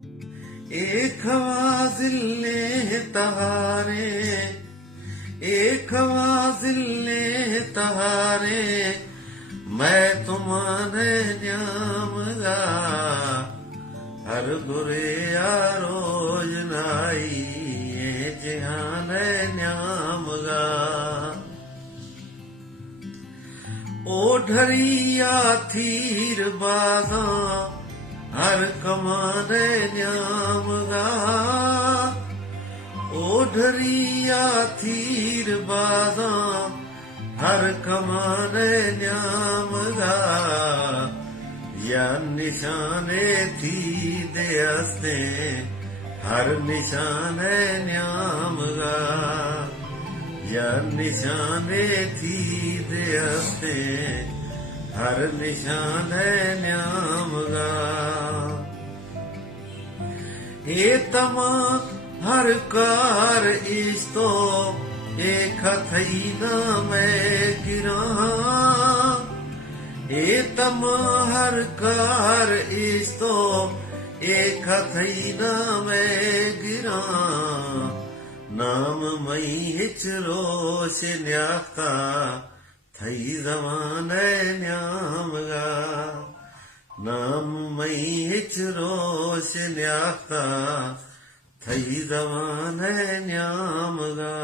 एक वाजिले तहारे, एक वाजिले तहारे, मैं तुम्हारे न्यामगा, हर गुरे रोज नाई ये जहान न्यामगा। ओ ढरिया थीर बाजा हर कमाने न्यामगा, ओ ढरिया थीर बाजा हर कमाने न्यामगा। या निशाने थी दे हस्ते हर निशाने न्यामगा, या निशाने थी दे हस्ते हर निशान न्यामगा। हे तमा हर कार इस्तो एक थई ना मैं गिरा, हे तमा हर कार इस्तो एक थई ना मैं गिरा। नाम मई हिच रोश न्याख्ता थई जवान न्यामगा, नाम मई हिच रोश न्याख्ता थई जवान न्यामगा।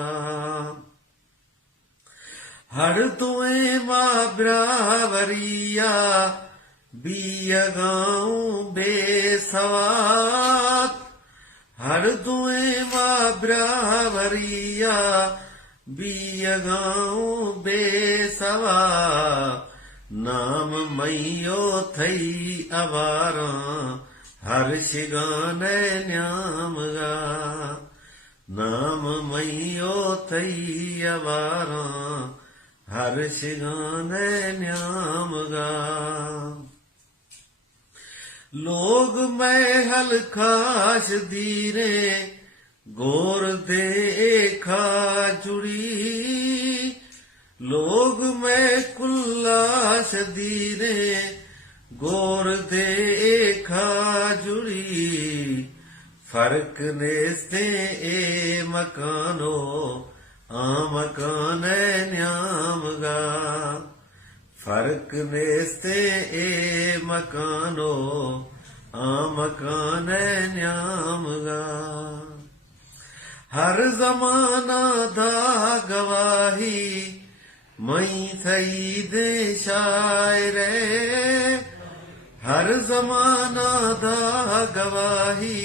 हर तुए मां ब्रावरिया बीयगाऊं बेसवात, हर दुए मां ब्रावरिया बीयगाऊं बेसवा। नाम मैयो थई अवारा हर शिगान न्यामगा, नाम मैयो थई अवारा हर शिगान न्यामगा। लोग मैं हलखाश दीरे गोर देखा जुड़ी, लोग मैं कुल्लाश दीरे गोर देखा जुड़ी। फर्क नेस्ते ए मकानो आ मकान न्यामगा, फर्क नेस्ते ए मकानो आ मकान न्यामगा। हर जमाना दा गवाही मई थई दे शायरे, हर जमाना दा गवाही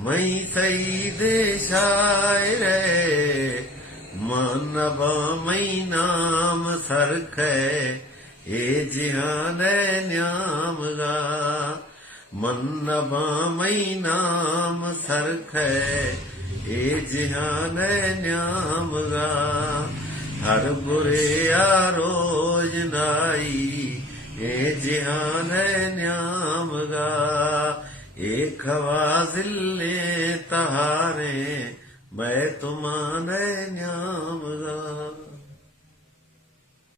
मई थई दे शायरे। मानवा मई नाम सरख ए जिहान न्यामगा, मन्नबा मई नाम सरख ए जिहान न्यामगा। हर बुरे रोज नाई ए जिहान न्यामगा। एक वाजिले तहारे मैं तुम्हारे